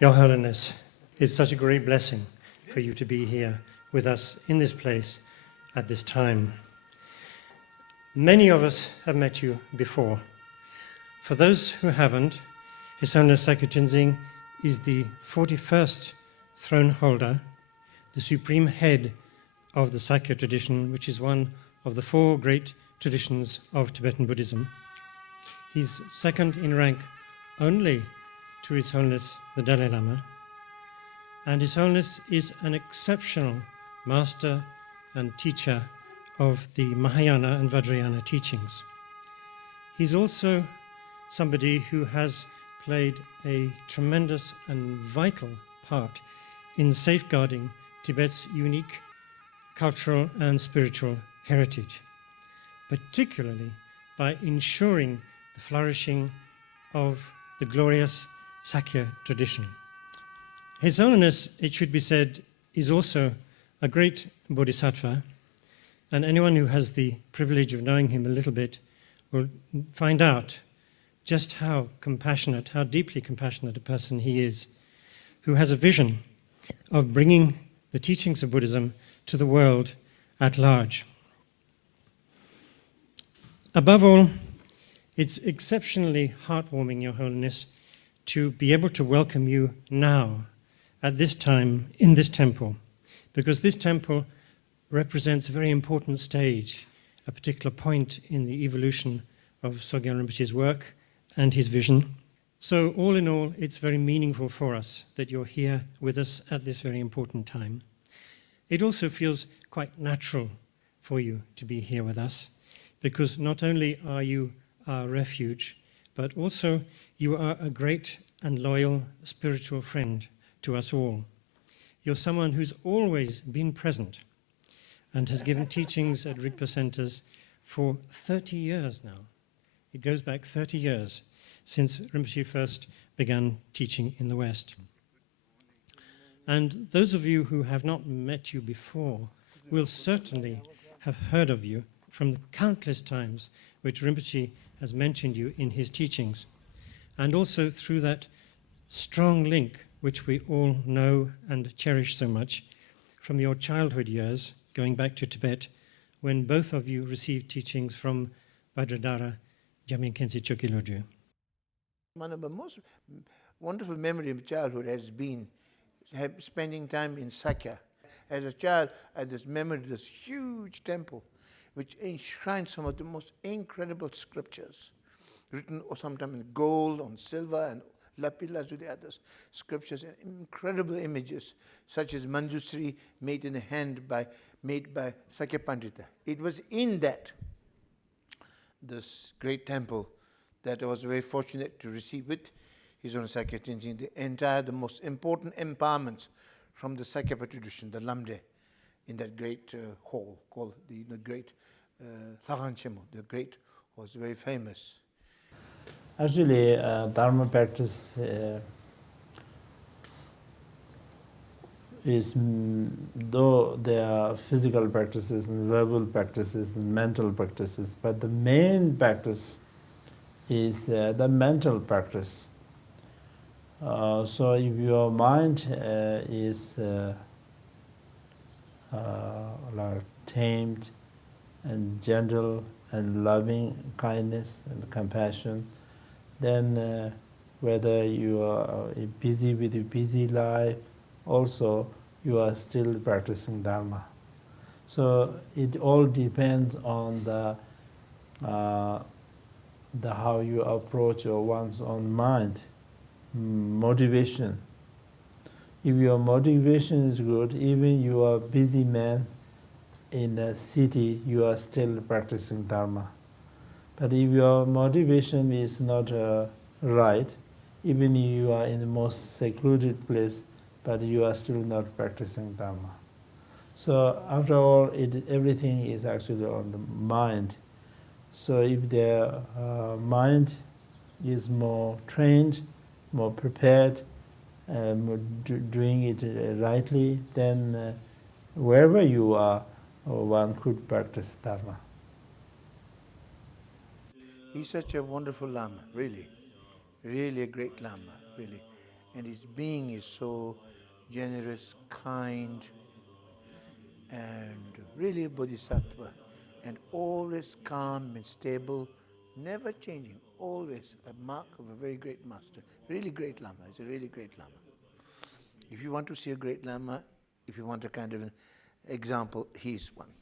Your Holiness, it's such a great blessing for you to be here with us in this place at this time. Many of us have met you before. For those who haven't, His Holiness Sakya Trizin is the 41st throne holder, the supreme head of the Sakya tradition, which is one of the 4 great traditions of Tibetan Buddhism. He's second in rank only to His Holiness the Dalai Lama, and His Holiness is an exceptional master and teacher of the Mahayana and Vajrayana teachings. He's also somebody who has played a tremendous and vital part in safeguarding Tibet's unique cultural and spiritual heritage, particularly by ensuring the flourishing of the glorious Sakya tradition. His Holiness, it should be said, is also a great bodhisattva, and anyone who has the privilege of knowing him a little bit will find out just how compassionate, how deeply compassionate a person he is, who has a vision of bringing the teachings of Buddhism to the world at large. Above all, it's exceptionally heartwarming, Your Holiness, to be able to welcome you now, at this time, in this temple, because this temple represents a very important stage, a particular point in the evolution of Sogyal Rinpoche's work and his vision. So all in all, it's very meaningful for us that you're here with us at this very important time. It also feels quite natural for you to be here with us, because not only are you our refuge, but also you are a great and loyal spiritual friend to us all. You're someone who's always been present and has given teachings at Rigpa centers for 30 years now. It goes back 30 years since Rinpoche first began teaching in the West. And those of you who have not met you before will certainly have heard of you from the countless times which Rinpoche has mentioned you in his teachings, and also through that strong link which we all know and cherish so much from your childhood years, going back to Tibet, when both of you received teachings from Vajradhara Jamyen Khyentse Chökyi Lodrö. One of the most wonderful memories of childhood has been spending time in Sakya. As a child, I had this memory of this huge temple which enshrines some of the most incredible scriptures, written sometimes in gold, on silver, and lapis lazuli, others scriptures, and incredible images, such as Manjusri made in a hand made by Sakya Pandita. It was in this great temple that I was very fortunate to receive with His Holiness Sakya Trizin the most important empowerments from the Sakya tradition, the Lamde, in that great hall called the great Lagan Chemo. The great was very famous. Actually, Dharma practice is, though there are physical practices and verbal practices and mental practices, but the main practice is the mental practice. So if your mind is like tamed and gentle and loving kindness and compassion, then whether you are busy with your busy life, also you are still practicing Dharma. So it all depends on the how you approach one's own mind, motivation. If your motivation is good, even you are a busy man in a city, you are still practicing Dharma. But if your motivation is not right, even if you are in the most secluded place, but you are still not practicing Dharma. So after all, everything is actually on the mind. So if the mind is more trained, more prepared, doing it rightly, then wherever you are, one could practice Dharma. He's such a wonderful Lama, really. Really a great Lama, really. And his being is so generous, kind, and really a bodhisattva. And always calm and stable, never changing, always a mark of a very great master. Really great Lama, he's a really great Lama. If you want to see a great Lama, if you want a kind of an example, he's one.